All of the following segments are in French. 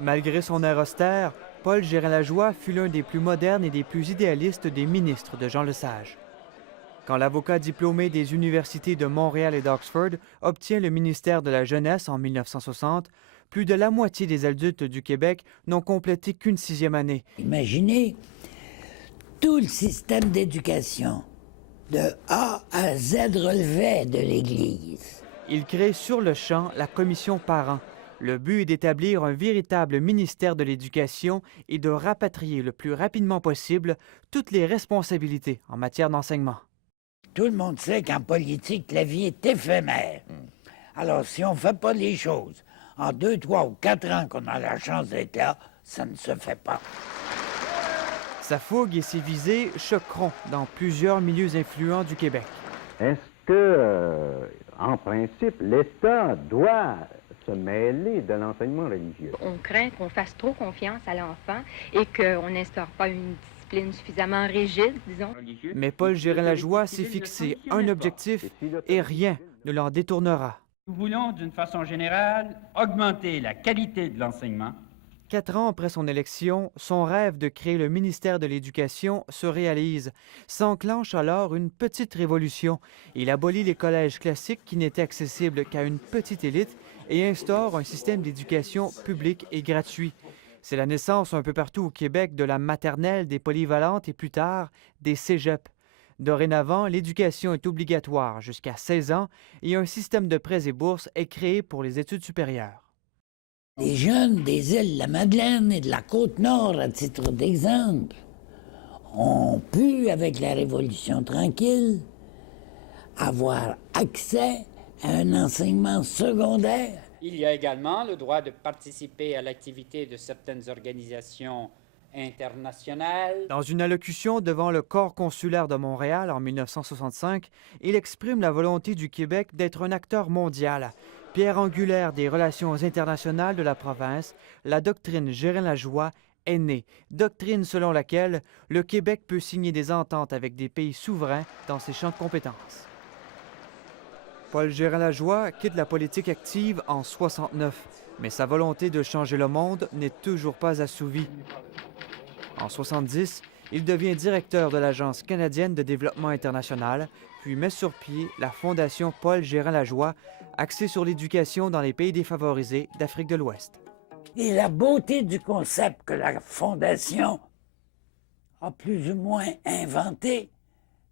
Malgré son air austère, Paul Gérin-Lajoie fut l'un des plus modernes et des plus idéalistes des ministres de Jean Lesage. Quand l'avocat diplômé des universités de Montréal et d'Oxford obtient le ministère de la Jeunesse en 1960, plus de la moitié des adultes du Québec n'ont complété qu'une sixième année. Imaginez tout le système d'éducation, de A à Z relevait de l'Église. Il crée sur le champ la commission parents. Le but est d'établir un véritable ministère de l'Éducation et de rapatrier le plus rapidement possible toutes les responsabilités en matière d'enseignement. Tout le monde sait qu'en politique, la vie est éphémère. Alors, si on ne fait pas les choses en 2, 3 ou 4 ans qu'on a la chance d'être là, ça ne se fait pas. Sa fougue et ses visées choqueront dans plusieurs milieux influents du Québec. Est-ce que, en principe, l'État doit se mêler de l'enseignement religieux? On craint qu'on fasse trop confiance à l'enfant et qu'on n'instaure pas une discipline suffisamment rigide, disons. Mais Paul Gérin-Lajoie s'est fixé un objectif et rien ne l'en détournera. Nous voulons, d'une façon générale, augmenter la qualité de l'enseignement. 4 ans après son élection, son rêve de créer le ministère de l'Éducation se réalise. S'enclenche alors une petite révolution. Il abolit les collèges classiques qui n'étaient accessibles qu'à une petite élite et instaure un système d'éducation public et gratuit. C'est la naissance un peu partout au Québec de la maternelle, des polyvalentes et plus tard des cégeps. Dorénavant, l'éducation est obligatoire jusqu'à 16 ans et un système de prêts et bourses est créé pour les études supérieures. Les jeunes des îles de la Madeleine et de la Côte-Nord, à titre d'exemple, ont pu, avec la Révolution tranquille, avoir accès à un enseignement secondaire. Il y a également le droit de participer à l'activité de certaines organisations internationales. Dans une allocution devant le corps consulaire de Montréal en 1965, il exprime la volonté du Québec d'être un acteur mondial. Pierre angulaire des relations internationales de la province, la doctrine Gérin-Lajoie est née, doctrine selon laquelle le Québec peut signer des ententes avec des pays souverains dans ses champs de compétences. Paul Gérin-Lajoie quitte la politique active en 69, mais sa volonté de changer le monde n'est toujours pas assouvie. En 70, il devient directeur de l'Agence canadienne de développement international, puis met sur pied la Fondation Paul Gérin-Lajoie, axée sur l'éducation dans les pays défavorisés d'Afrique de l'Ouest. Et la beauté du concept que la Fondation a plus ou moins inventé,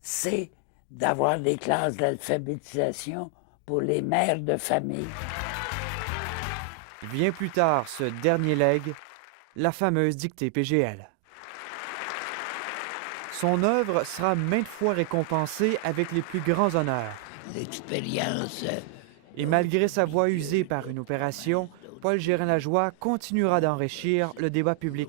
c'est d'avoir des classes d'alphabétisation pour les mères de famille. Vient plus tard ce dernier legs, la fameuse dictée PGL. Son œuvre sera maintes fois récompensée avec les plus grands honneurs. L'expérience. Et malgré sa voix usée par une opération, Paul Gérin-Lajoie continuera d'enrichir le débat public.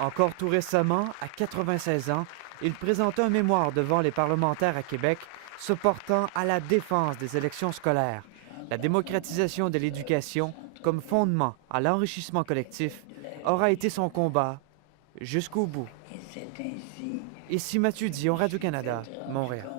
Encore tout récemment, à 96 ans, il présenta un mémoire devant les parlementaires à Québec se portant à la défense des élections scolaires, la démocratisation de l'éducation comme fondement à l'enrichissement collectif aura été son combat jusqu'au bout. Ici Mathieu Dion, Radio-Canada, Montréal.